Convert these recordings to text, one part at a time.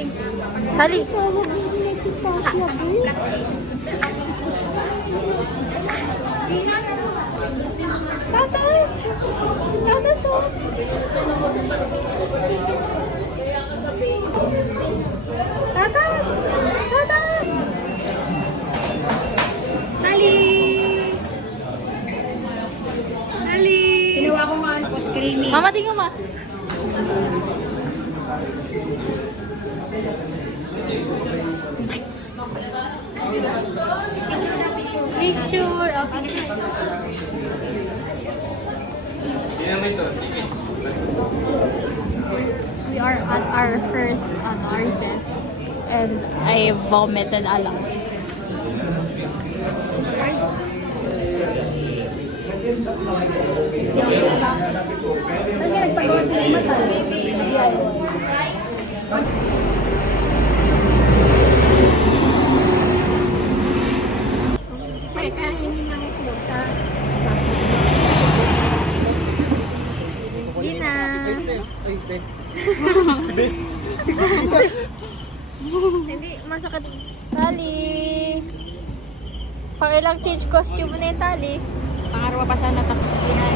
Tali. Tatas! Tatas oh! Tatas! Tatas! Tali! Tali! Kinuha ko nga po screaming. Mama, tingnan mo. Picture of we are at our first recess and I vomited a lot. Dina. Hindi, masakit. Tali. Pakilang change costume na yung tali. Pangarwa pa sana tapunan.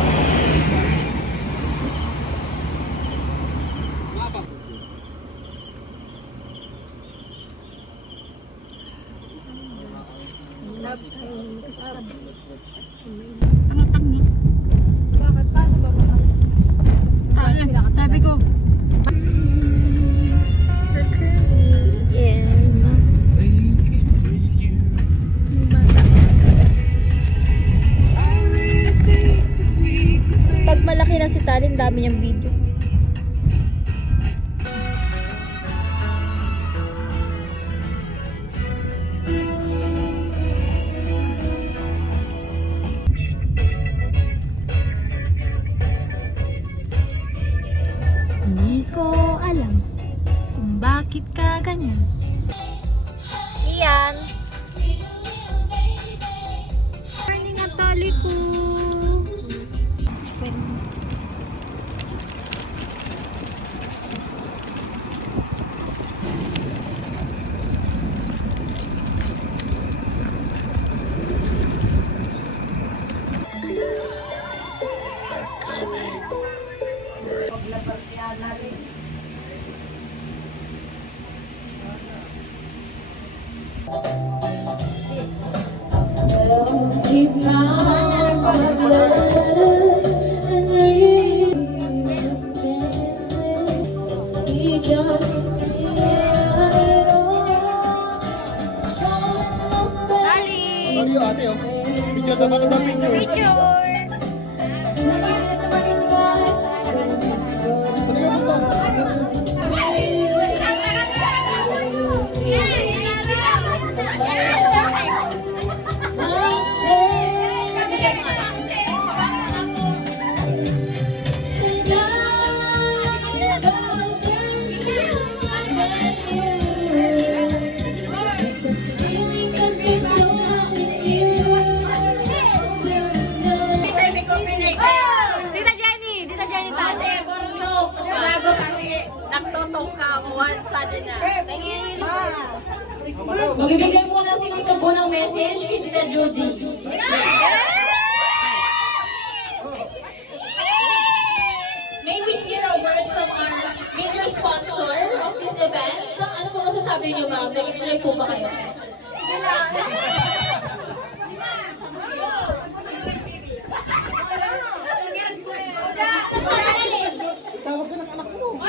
Bakit? Paano ba baka? Sabi ko, Pag malaki na si Talin, dami niyang video. Hindi ko alam kung bakit ka ganyan. Iyan. Morning ang tali ko. Ano ate oh? Video naman ng video. Picture! Ano yung ito? Dita Jenny! Dita Jenny tayo. kasi burnok, kasi bago kami nagtutungkawan sa na. Magbibigay muna sila sa unang message kay Tita Judy. May we hear a word from our major sponsor of this event? Ano po masasabi niyo, ma'am? Nag-enjoy po ba kayo? Tawag ka ng anak mo.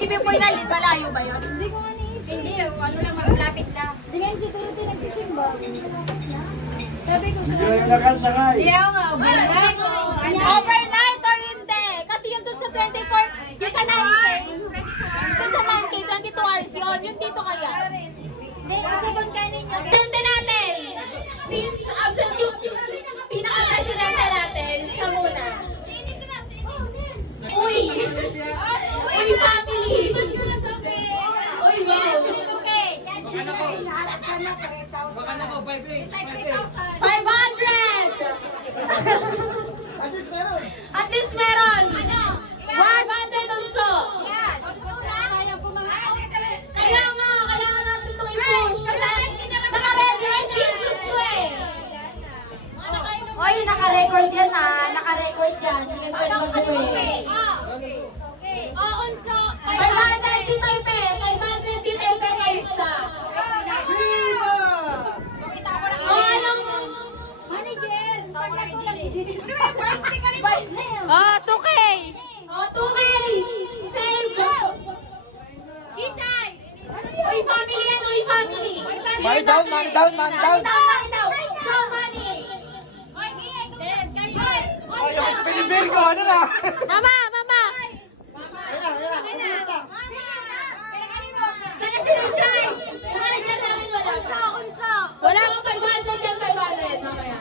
Ibig po inalit, malayo ba yun? Hindi ko nga niisip. Hindi, ano lang, malapit lang. Hindi nga yung security nagsisimba. Sabi ko sa Video yung nakasakay. Hindi ako nga, overnight. Overnight or hindi? Kasi yung dun sa 24, yung sa 9K. Yung sa 9K, 22 hours yun. Yung dito kaya. Hindi, kasi kung kanin nyo. Presidente natin! Since absent yung pinaka-presidente natin, siya muna. Uy! Uy, family! Uy, wow! Okay, yan. $500! Oy, naka-record yan ha. Naka-record yan. Hindi kayo pwede mag-uwi. Unso. 500 dito yung pe. 500 dito yung pe kayo sila. Manager. Pagkat ko lang si Jenny. Ah, 2K! Oh, 2K! Save! Isay. Uy, family yan! Uy, family! Money down, money down, money down. Show money! Ay, yung spinibir ko, ano na? Mama! Mama! Sana si Richard! Bumalik ka namin wala. Unso. Wala ko 500 yan, 500 mamaya.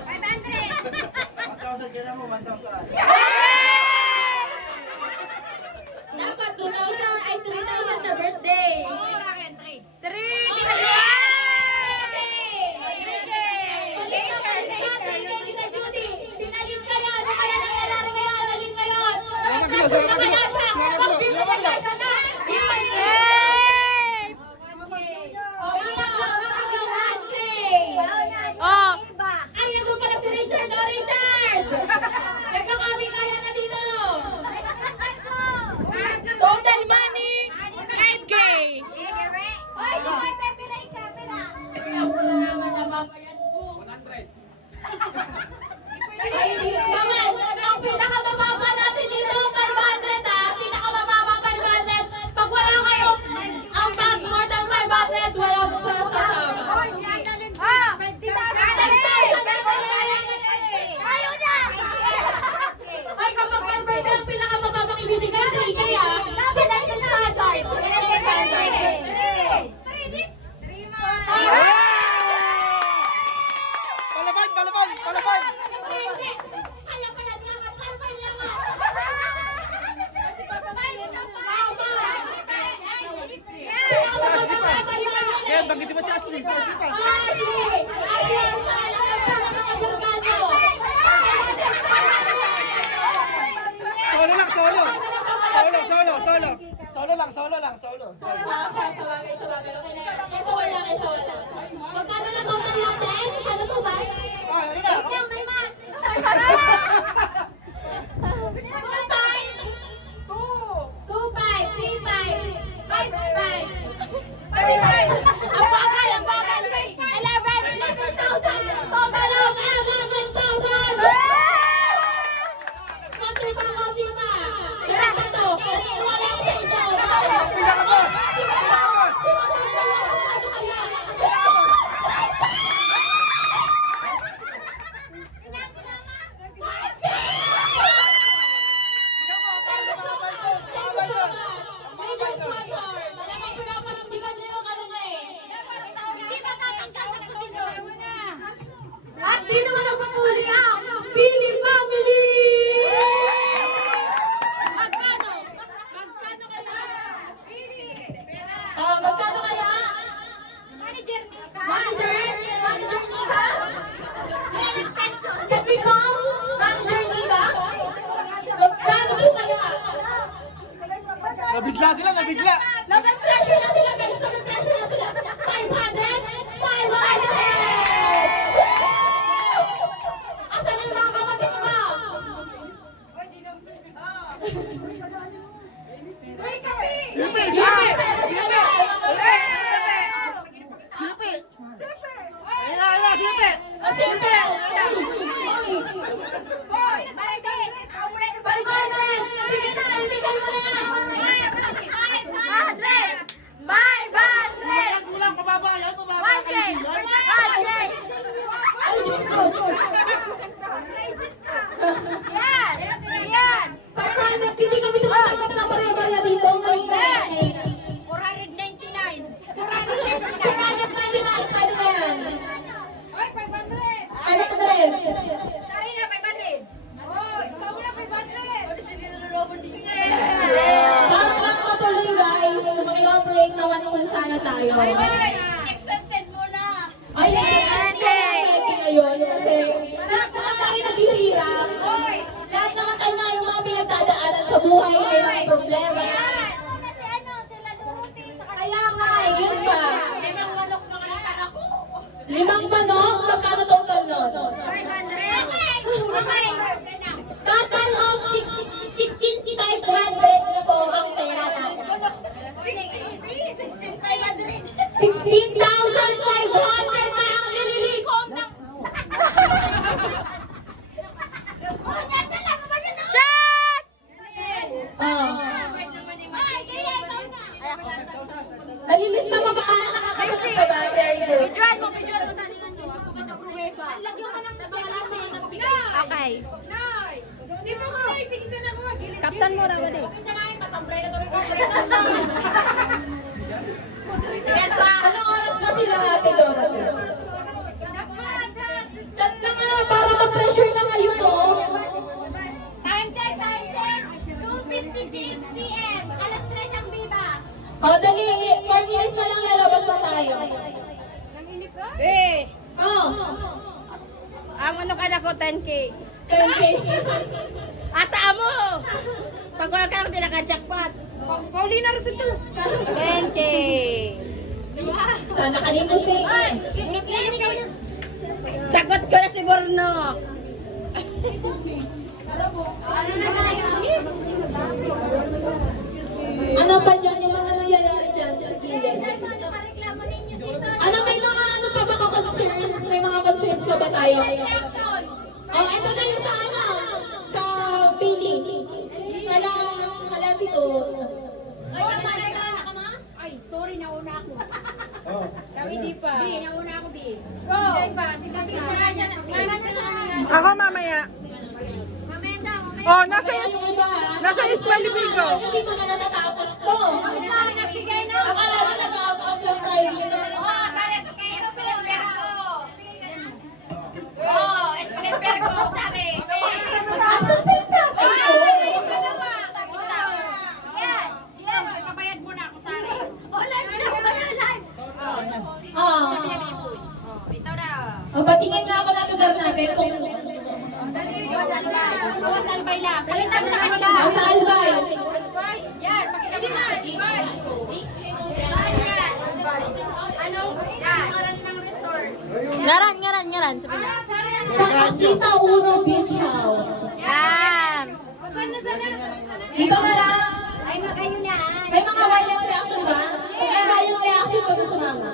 1,000 ka na mo, 1,000. Dapat 2,000 ay 3,000 na birthday. 3! Oh! Ay, nandun pala si Richard! Oh, Richard! Nagkakamingala na dito! Total money! 5K! Ay, mga, ang pinakamababa natin dito, 500 ha! Pinakamababa 500! Pag wala kayo, ang bag more than 500, wala sa sasama. 10,000 na Ayaw na! Ay, kapag birthday ang pinakamababang ibibigay, 3K ha! Sila yung standard! Sila yung standard! Palaban, palaban, palaban. Kaya pala dapat, halpay naman! Kaya, banggitin mo si Ashley. Si Ashley pa. Solo lang, solo. Solo, solo, solo. Solo lang, solo lang, solo. Magkano na total natin? Ano po ba? Ah, ano na? Ang bagal! Ang bagal! 11,000! Total of 11,000! Konti pa, konti pa! Pero ito, wala ko sa inyo! Pinakaboss! Si Madam Lola, ano kaya? Thank you so much! Major sponsor! Talagang pinapanindigan niyo yung ano na eh. Hindi ba tatanggal sa posisyon? At di naman nagpapuli ang Pili Family! Magkano? Magkano kaya? Magkano kaya? Manager Nika. Manager? Manager Nika? Kapikong? Manager Nika? Magkano po kaya? Nabigla sila, nabigla. Nag-pressure na sila guys! Nag-pressure na sila! 500! 500! Asan ang mga kapatid mo? Uy, kape! Sipi, Sipi! sipi. Pero sila! Sipi. Ayun na, ayun na, sipi. Sipi! Hoy, Marites! 500! Sige na! Ibigay mo na yan! 500! Total of 16,500 na po ang pera natin. 16,500 na ang nililikom ng... Shot! Nalilista mo ba? Nakakasagot ka ba? Very good. Bidyan mo talingan mo. Ako ka na pruweba. Lagyan mo ng Okay. Kaptan mo raw din. Anong oras ba sila ate doon? Chat lang na para ma-pressure na kayo po. Time check. 2:56 p.m. Alas 3 ang biba. O, dali. 4 minutes na lang lalabas na tayo. Ang ano ka na ko, 10K. 10K. Ata mo! Pag wala ka lang din naka-jackpot. Paulina rin ito. 10K. Sana kalimut eh. Sagot ko na si Borno. Ano ba dyan? Yung mga nangyayari dyan sa gilid? Nakareklamo ninyo sino? Ano, may mga ano pa ba concerns? May mga concerns pa ba tayo? Oh, ito na yung sa ano? Sa pili. Kala dito. Ay, sorry, nauna ako. Kami di pa. Bi, nauna ako, Bi. Go! Ako mamaya. Mamaya daw, mamaya. Oh, nasa Yung iba, nasa Espalibigo. Hindi ko na natatapos to. Saan nagbigay na? Akala ko nag-out lang tayo dito. Sana sa kayo sa Pilambergo. Oh, Pilambergo, sabi. Asan ba yung tatay ko? Yan, pabayad mo na ako, Sari. Oh, live siya, live. Ah. Oh, ito na. Oh, patingin nga ako ng lugar natin kung Bawas albay lang. Kalitan sa kanila. nasa Albay. Yan, pakilala na. Ano? Yan. Ngaran ng resort. Ngaran. Sabi mo. Sa Casita Uno Beach House. Yan. Dito na lang. Ay, magayo na. May mga violent reaction ba? Kung may violent reaction, pag sumama.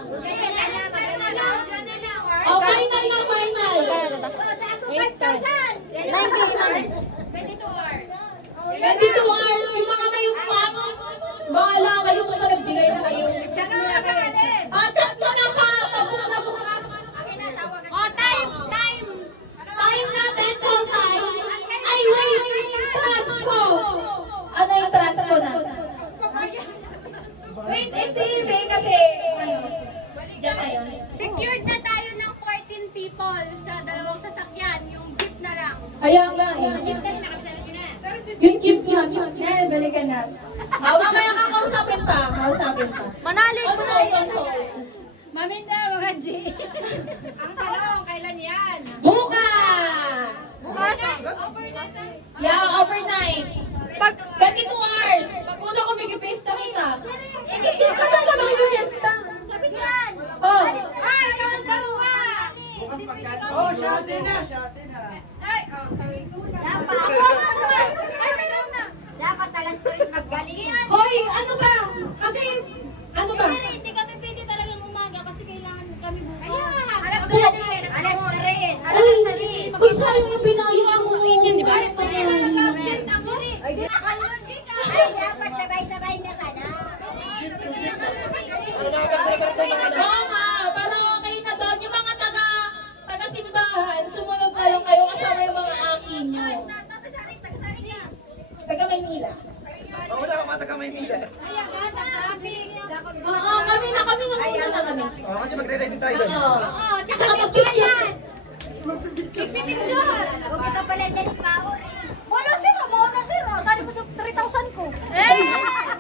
Oh, final na final. 22 hours. 22 hours. Yung mga kayong pangit. Bahala kayo kung saan nagbigay na kayo. Chat ko na pa. Pabuk na bukas. Oh, time. Time natin. Call time. Ay, wait. Transpo. Ano yung transpo na? Wait, TV kasi. Diyan kayo. Secured na tayo ng 14 people sa dalawang sasakyan. Yung jeep na lang. Kaya nga eh. Yung jeep yan. Balikan na. Mamaya ka kausapin pa. Manalig mo na. Control. Maminda, mga G. Ang tanong, kailan yan? Bukas! Yeah, overnight. 22 hours. Pag muna ko may pista kita. Pista saan ka makikipista? Sabi yan. Oh. Ay, ikaw ang dalawa. Oh, shate na. Ay, oh, sorry. Dapat. Ay, meron na. Dapat alas 3 maggalingan. Hoy, ano ba? Kasi, ano ba? Hindi kami pwede talagang umaga kasi kailangan kami bukas. Alas 3. Alas 3. Ay, uy, sayang yung binayad mo. Di ba? Mag-absent ako. Ay, dapat sabay-sabay na ka na. Oo nga, para okay na doon. Yung mga taga-simbahan, sumunod na lang kayo kasama yung mga akin nyo. Taga Maynila. Oh, wala ka mata ka Maynila. Oo, kami na muna na kami. Oh, kasi magre-ready tayo doon. Oo. Tsaka mag-picture. Pipicture! Huwag ka pala na ni Power. Wala sila, mauna sila. Sali mo sa 3,000 ko.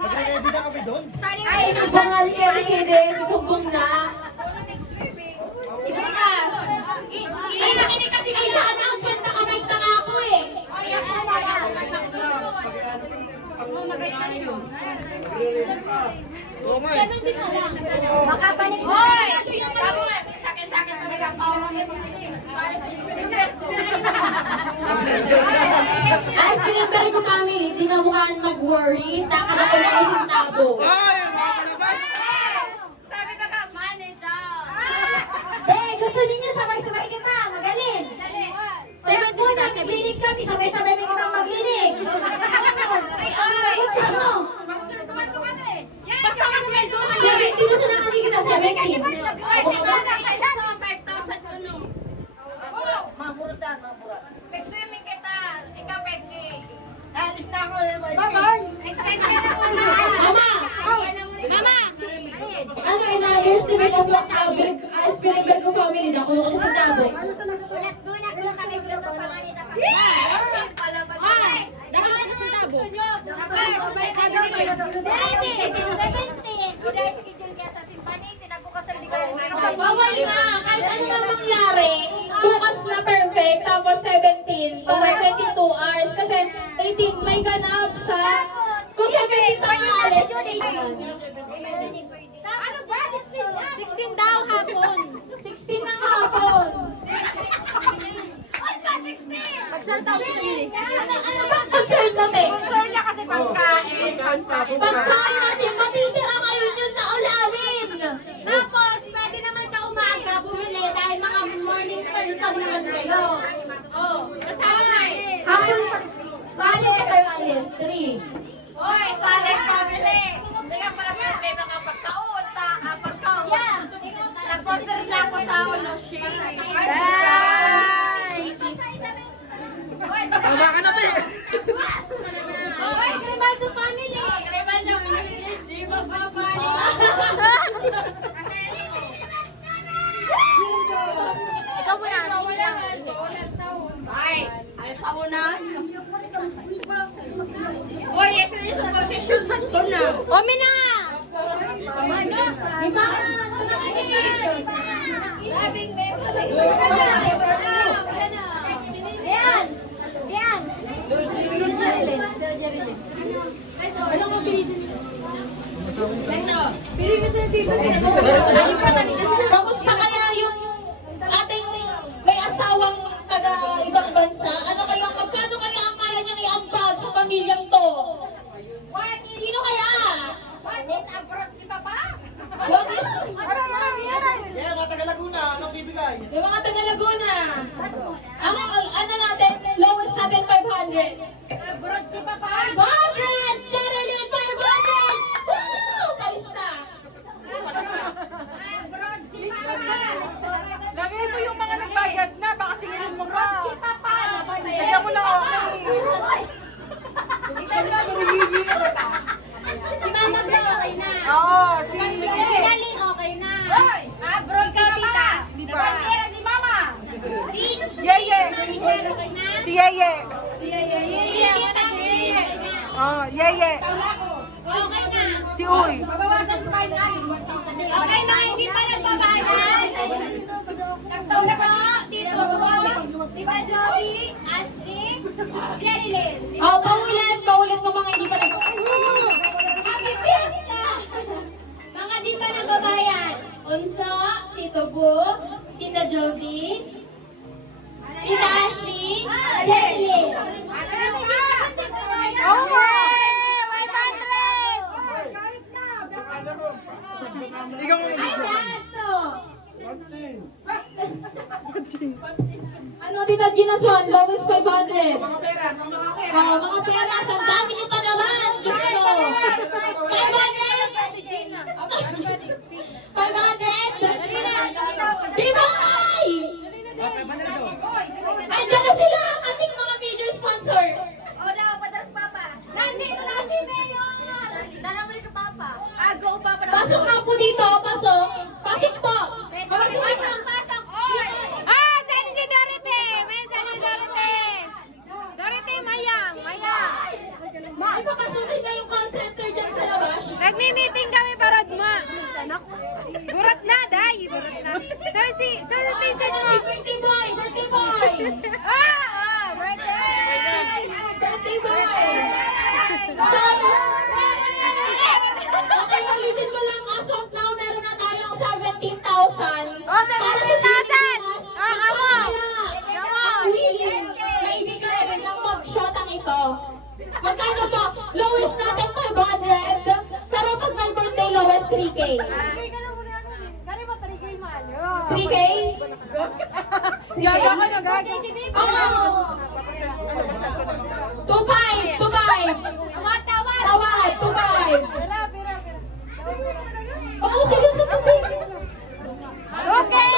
Magre-ready na kami doon. Ay, sumbong nga ni Mercedes. Sumbong na. Ibukas. Ay, makinig kasi kayo sa announcement. Nakabike na nga ako eh. Oo, man. Makapanik ko. Hoy! Sakit-sakit mo nagkapaw ng MC. Para sa Espiriberto. ang Bergo family, di na mukhaan mag-worry. Takad ako ng isang tabo. Ay, mga kaliban. Sabi ba ka, money daw. Gusto ninyo sabay-sabay kita. Magaling. 17 Una, na, naglinig kami. Sabay-sabay na kitang maglinig. Ba't mo? Magsurduan mo kami. Yan, basta kasi may duman. 70 na sa nakalig kita. 70. Sa 5,000 ano. Mamurutan. Nag-swimming kita. Ikaw, Peggy. Alis na ako. Extend ka na sa Mama! Mama! Ano, in-underestimate of Aspiring Bergo family. Dako ko sa tabo. Bunak lang kami grupo panganita pa. Bawal na. Kahit ano man mangyari, bukas na perfect, tapos 17 para 22 hours. Kasi 18 may ganap sa... Kung 17 na alis, 18. Ano ba? 16 daw hapon. 16 ng hapon. Ano ba 16? Magsalta ako sa iyo. Ano ba concern mo, te? Concern niya kasi pagkain. Pagkain natin, matitira ngayon yun na ulawin. Tapos, pwede naman sa umaga bumili dahil mga morning person naman kayo. Oh, Kasama na hapon, sali na kayo alis, 3. Hoy, Salem family! Hindi ka pala problema ka pagkaon, pagkaon. Nag-order na ako sa ulo, shake. Tama ka na, Pe. Hoy, Grimaldo family! Grimaldo family! Di ba babali? Ikaw muna. Ay, alis ako na. Hoy, yes, yung position sa doon na. Omi na! Di ba? Diyan! Diyan! Si Jerilyn. Si Jerilyn. Ano ko pinili niyo? Pili mo sa dito. Kamusta kaya yung ating may asawang taga ibang bansa? Ano kaya, magkano kaya ang kaya niyang iambag sa pamilyang to? Sino kaya? What is abroad si Papa? What is... Yeah, mga taga Laguna, anong bibigay? Yung mga taga Laguna. Ang ano natin, lowest natin 500. Abroad si Papa? 500! Jerilyn, 500! Woo! Palis na. Abroad si Papa? Lagay mo yung mga nagbayad na, baka singilin mo pa. Si Papa? Kaya mo na okay. Si Mama Glo, okay na. Oo, si... Si Galing, okay na. Abroad si Papa? Bandera si Mama? Sis? Yeye. Bandera, okay na? Si Yeye. Si Yeye, okay na. Oh, Yeye. Okay na. Si Uy. Mabawasan pa na. Okay, mga hindi pa nagbabayad. Nagtawsa, Tito Bo, Diba Joey, Ashley, Jerilyn. Oh, paulit mo mga hindi pa nag... Happy Fiesta! Mga di pa nagbabayad. Unso, Tito Bu, Tita Jody, Tita Ashley, Jerilyn. Ikaw mo Ay, dato! Matching. Ano, Tita Gina Swan, lowest 500. Mga pera, mga pera. Oh, mga peras, ang dami niyo pa naman. Diyos ko. 500? Bibay! Andiyan na sila, ang ating mga major sponsor. O na, padalas Papa. Nandito na si Mayor. Nanamuli ka Papa. Go Papa. Pasok nga po dito, pasok. Pasok po. Pasok po. Pasok. Ah! Saan si Dorothy? May saan si Dorothy? Dorothy, Mayang. Mayang. Ay, papasukin na yung call center dyan sa labas. Nagmi-meeting kami parod mo. Burat na, day. Burat na. Sorry, Ay, t-shirt sana mo. si birthday boy, birthday boy. Birthday! Birthday boy. So, okay, ulitin ko lang, as of now, meron na tayong 17,000. Oh, 17,000. Para sa Pilipinas, Oh, kamo. ang willing na ibigay rin ng mag-shotang ito. Magkano po? Lowest natin 500. Pero pag my birthday, lowest 3K. 3K? Gaga ka na, gaga. 2.5! 2.5! Tawad! 2.5! Ano seryoso to, baby? Okay!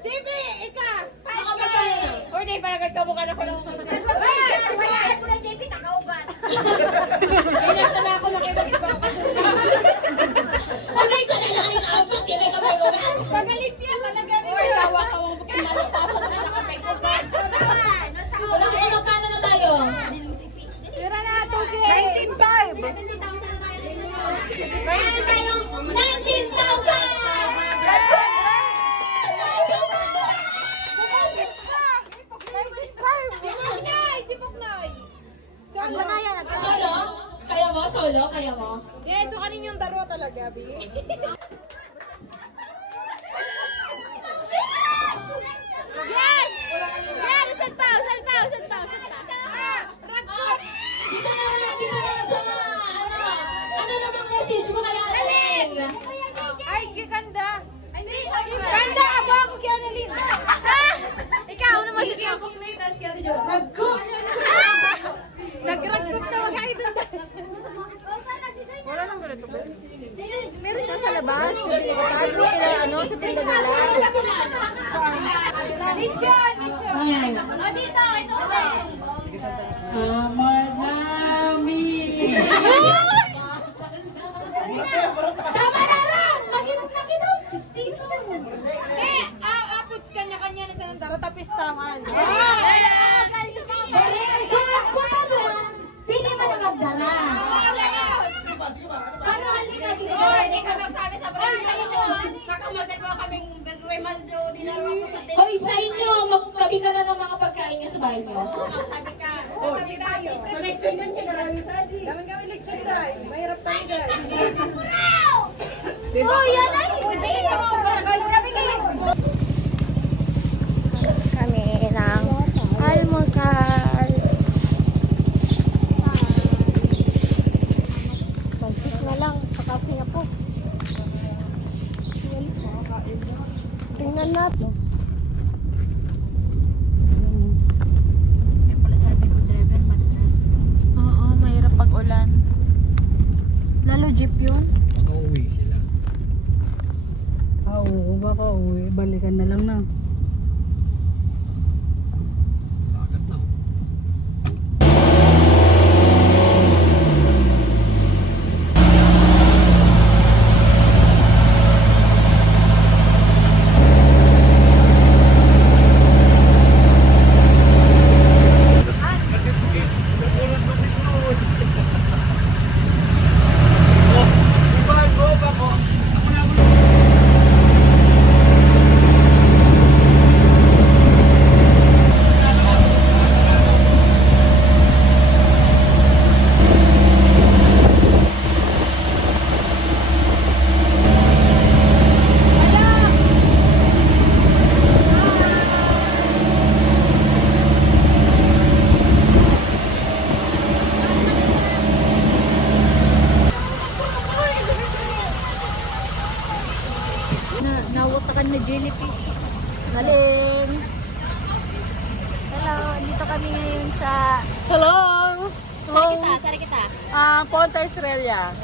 Sibi, ika! Mga magkano na? Or di, parang kamukha na ko lang. Inasa na ako makipag-ibang Pagay ko na lang yung apat, di ba kamay ugas? Pagalipya, talaga Or tawa ka mo kinalatasan na nakapag-ibang. Wala ko magkano na tayo? Tira na, 2K! 19.5! Meron tayong 19,000! Si Puknoy! Solo? Kaya mo? Solo? Kaya mo? Yes, so kanin yung daro talaga, Bi. Yes! Yes! Saan pa? Ragot! Dito naman sa ano namang message mo kay Annalyn? Ay, kikanda! Kanda! Abo ako kay Annalyn! Ikaw, ano mo si Puknoy? Ragot! Nagragot na wag kayo dun. Wala nang ganito ba? Meron na sa labas. Bibili ka pa. Ano, sa pinto nila. Lechon! Ayan. Dito, ito. Amadami! Tama na rin! Nakinom! Pistito! Aputs kanya-kanya na sa nandara. Tapis taman. So, ako na doon, pili mo na magdara. Ano, halika dito? Hindi ka magsabi sa brand sa inyo. Kakamatid mo kaming Remaldo, dinaro ko sa Hoy, sa inyo, magtabi ka na ng mga pagkain niyo sa bahay niyo. sabi ka. Sabi tayo. Sa lechon yan, kinarami sa di. Daming gawin lechon tayo. Mahirap tayo guys. Oh, yan ay! Kami ng almusal. Pansit na lang, saka singapo. Tingnan natin. Oo, mahirap pag ulan. Lalo jeep yun. Mag-uwi sila. Oo, baka uwi. Balikan na lang na. Dagat na. Nawutakan na jellyfish. Galing! Hello, dito kami ngayon sa... Hello! Sari kita. Ponta Estrella.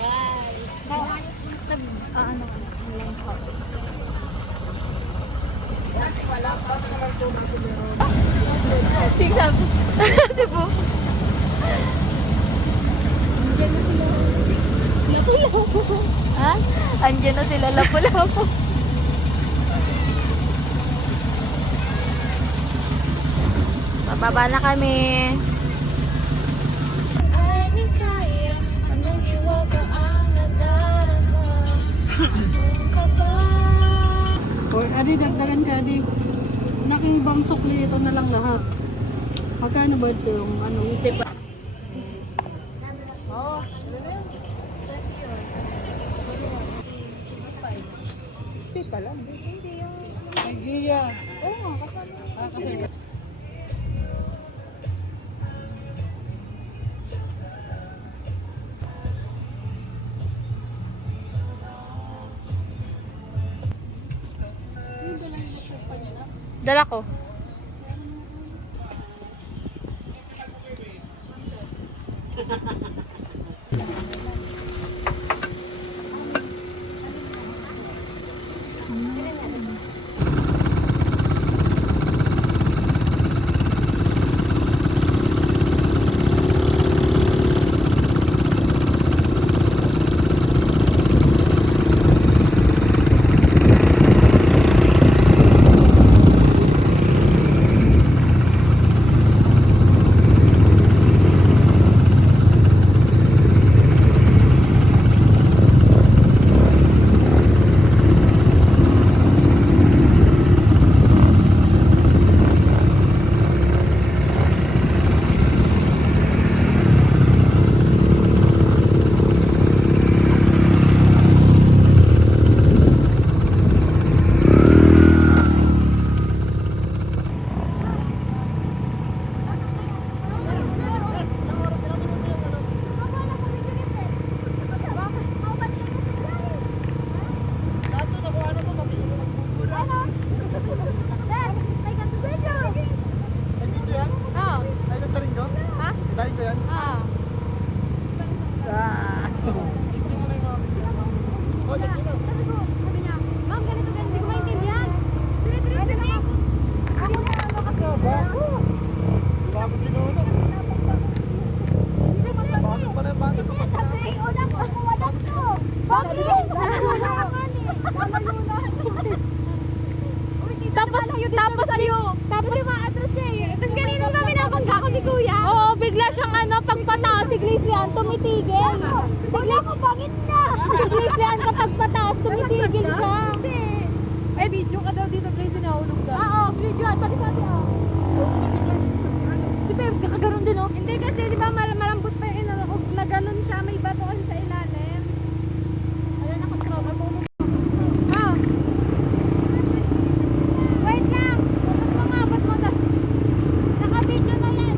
Ano? Tingnan. Cebu. Lapu-lapu. Ha? Andiyan na sila, lapu-lapu. Bababa na kami. O, adi, dagdagan ka, adi. Nakibang sukli, ito na lang lahat. Magkano ba ito yung ano? Isip ba? pala. May Gia. Oo nga, kasama. Ah, kasi Dala ko. Tapos ma-atras siya eh. Tapos kanina kami nabangga ko ni Kuya. Oo, bigla siyang pagpataas si Graceland, tumitigil. Bigla ko, bakit na? Si Graceland kapag pataas, tumitigil siya. Eh, video ka daw dito, Grace, nahulog ka. Oo, video at pati sabi Si Peps, kakagaroon din, oh. Hindi kasi, di ba malambot pa yung na ganun siya, may bato kasi sa ilalim. Ayan, nakontrol. Wait lang! Mangabot mo na. Naka-video na yan.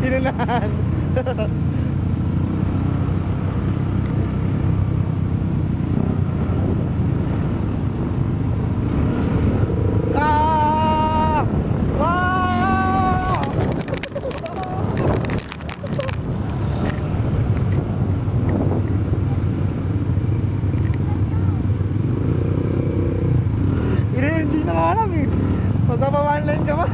Inunahan. Ah! Wow! Hindi na alam eh. Magpapa-one line ka ba?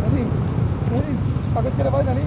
Nani? Nani? Pagod ka na ba, Nani?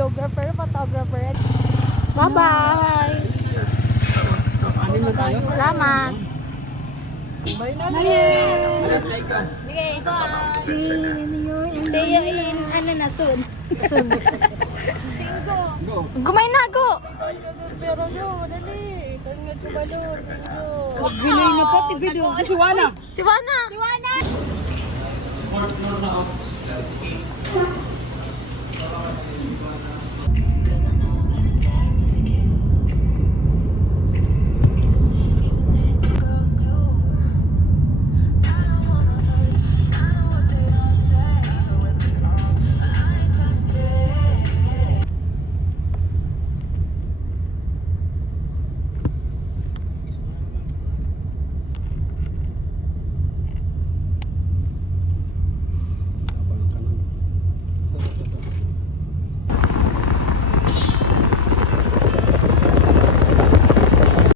Videographer, photographer. Bye-bye! Salamat! Okay, see you in, ano na, soon. Soon. Gumay na, go! Binay na pati video. Si Wana. Si Wana!